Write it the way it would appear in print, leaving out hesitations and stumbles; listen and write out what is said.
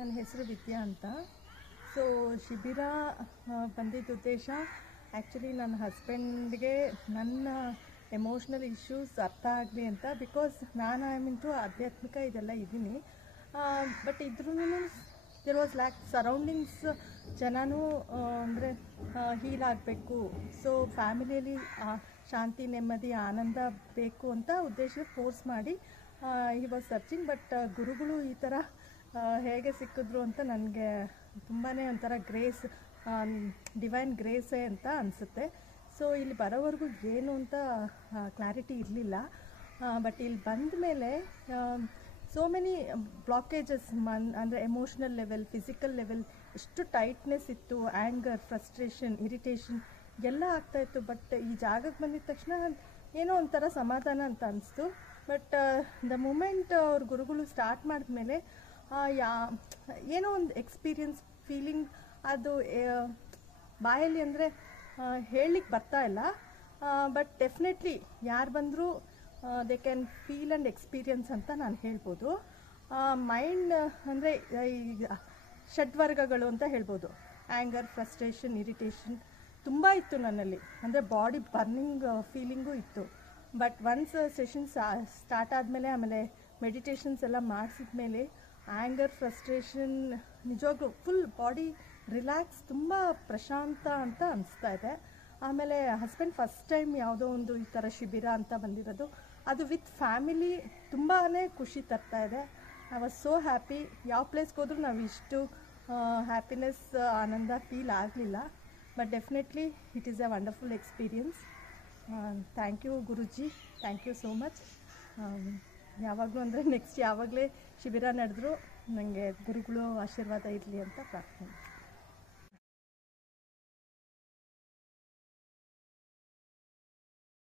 ನನ್ನ ಹೆಸರು ವಿದ್ಯಾ ಅಂತ. ಸೊ ಶಿಬಿರ ಬಂದಿದ್ದ ಉದ್ದೇಶ ಆ್ಯಕ್ಚುಲಿ ನನ್ನ ಹಸ್ಬೆಂಡ್ಗೆ ನನ್ನ ಎಮೋಷ್ನಲ್ ಇಶ್ಯೂಸ್ ಅರ್ಥ ಆಗಲಿ ಅಂತ. ಬಿಕಾಸ್ ನಾನು ಐ ಮೀನ್ ಟು ಆಧ್ಯಾತ್ಮಿಕ ಇದೆಲ್ಲ ಇದ್ದೀನಿ, ಬಟ್ ಇದ್ರೂ ದೇರ್ ವಾಸ್ ಲ್ಯಾಕ್ ಸರೌಂಡಿಂಗ್ಸ್ ಜನನೂ ಅಂದರೆ ಹೀಲ್ ಆಗಬೇಕು. ಸೊ ಫ್ಯಾಮಿಲಿಯಲ್ಲಿ ಶಾಂತಿ, ನೆಮ್ಮದಿ, ಆನಂದ ಬೇಕು ಅಂತ ಉದ್ದೇಶ ಫೋರ್ಸ್ ಮಾಡಿ ಹಿ ವಾಸ್ ಸರ್ಚಿಂಗ್. ಬಟ್ ಗುರುಗಳು ಈ ಥರ ಹೇಗೆ ಸಿಕ್ಕಿದ್ರು ಅಂತ ನನಗೆ ತುಂಬಾ ಒಂಥರ ಗ್ರೇಸ್, ಡಿವೈನ್ ಗ್ರೇಸೇ ಅಂತ ಅನಿಸುತ್ತೆ. ಸೊ ಇಲ್ಲಿ ಬರೋವರೆಗೂ ಏನು ಅಂತ ಕ್ಲಾರಿಟಿ ಇರಲಿಲ್ಲ. ಬಟ್ ಇಲ್ಲಿ ಬಂದ ಮೇಲೆ ಸೋ ಮೆನಿ ಬ್ಲಾಕೇಜಸ್, ಅಂದರೆ ಎಮೋಷ್ನಲ್ ಲೆವೆಲ್, ಫಿಸಿಕಲ್ ಲೆವೆಲ್ ಎಷ್ಟು ಟೈಟ್ನೆಸ್ ಇತ್ತು, ಆ್ಯಂಗರ್, ಫ್ರಸ್ಟ್ರೇಷನ್, ಇರಿಟೇಷನ್ ಎಲ್ಲ ಆಗ್ತಾಯಿತ್ತು. ಬಟ್ ಈ ಜಾಗಕ್ಕೆ ಬಂದಿದ ತಕ್ಷಣ ಏನೋ ಒಂಥರ ಸಮಾಧಾನ ಅಂತ ಅನಿಸ್ತು. ಬಟ್ ದ ಮೂಮೆಂಟ್ ಅವ್ರ ಗುರುಗಳು ಸ್ಟಾರ್ಟ್ ಮಾಡಿದ್ಮೇಲೆ ಏನೋ ಒಂದು ಎಕ್ಸ್ಪೀರಿಯನ್ಸ್, ಫೀಲಿಂಗ್ ಅದು ಬಾಯಲ್ಲಿ ಅಂದರೆ ಹೇಳಲಿಕ್ಕೆ ಬರ್ತಾ ಇಲ್ಲ. ಬಟ್ ಡೆಫಿನೆಟ್ಲಿ ಯಾರು ಬಂದರೂ they can feel and experience ಅಂತ ನಾನು ಹೇಳ್ಬೋದು. ಮೈಂಡ್ ಅಂದರೆ ಈಗ ಷಡ್ವರ್ಗಗಳು ಅಂತ ಹೇಳ್ಬೋದು. ಆ್ಯಂಗರ್, ಫ್ರಸ್ಟ್ರೇಷನ್, ಇರಿಟೇಷನ್ ತುಂಬ ಇತ್ತು ನನ್ನಲ್ಲಿ, ಅಂದರೆ ಬಾಡಿ ಬರ್ನಿಂಗ್ ಫೀಲಿಂಗು ಇತ್ತು. ಬಟ್ ಒನ್ಸ್ ಸೆಷನ್ಸ್ ಸ್ಟಾರ್ಟ್ ಆದಮೇಲೆ, ಆಮೇಲೆ ಮೆಡಿಟೇಷನ್ಸ್ ಎಲ್ಲ ಮಾಡಿಸಿದ ಮೇಲೆ ಆ್ಯಂಗರ್, ಫ್ರಸ್ಟ್ರೇಷನ್ ನಿಜವಾಗ್ಲೂ ಫುಲ್ ಬಾಡಿ ರಿಲ್ಯಾಕ್ಸ್, ತುಂಬ ಪ್ರಶಾಂತ ಅಂತ ಅನಿಸ್ತಾ ಇದೆ. ಆಮೇಲೆ ಹಸ್ಬೆಂಡ್ ಫಸ್ಟ್ ಟೈಮ್ ಯಾವುದೋ ಒಂದು ಈ ಥರ ಶಿಬಿರ ಅಂತ ಬಂದಿರೋದು, ಅದು ವಿತ್ ಫ್ಯಾಮಿಲಿ ತುಂಬಾ ಖುಷಿ ತರ್ತಾ ಇದೆ. I was so happy. ಯಾವ ಪ್ಲೇಸ್ಗೆ ಹೋದ್ರೂ ನಾವು ಇಷ್ಟು ಹ್ಯಾಪಿನೆಸ್, ಆನಂದ ಫೀಲ್ ಆಗಲಿಲ್ಲ. But definitely it is a wonderful experience. Thank you guruji, thank you so much. ಯಾವಾಗಲೂ ಅಂದರೆ ನೆಕ್ಸ್ಟ್ ಯಾವಾಗಲೇ ಶಿಬಿರ ನಡೆದ್ರು ನನಗೆ ಗುರುಗಳು ಆಶೀರ್ವಾದ ಇರಲಿ ಅಂತ ಪ್ರಾರ್ಥನೆ.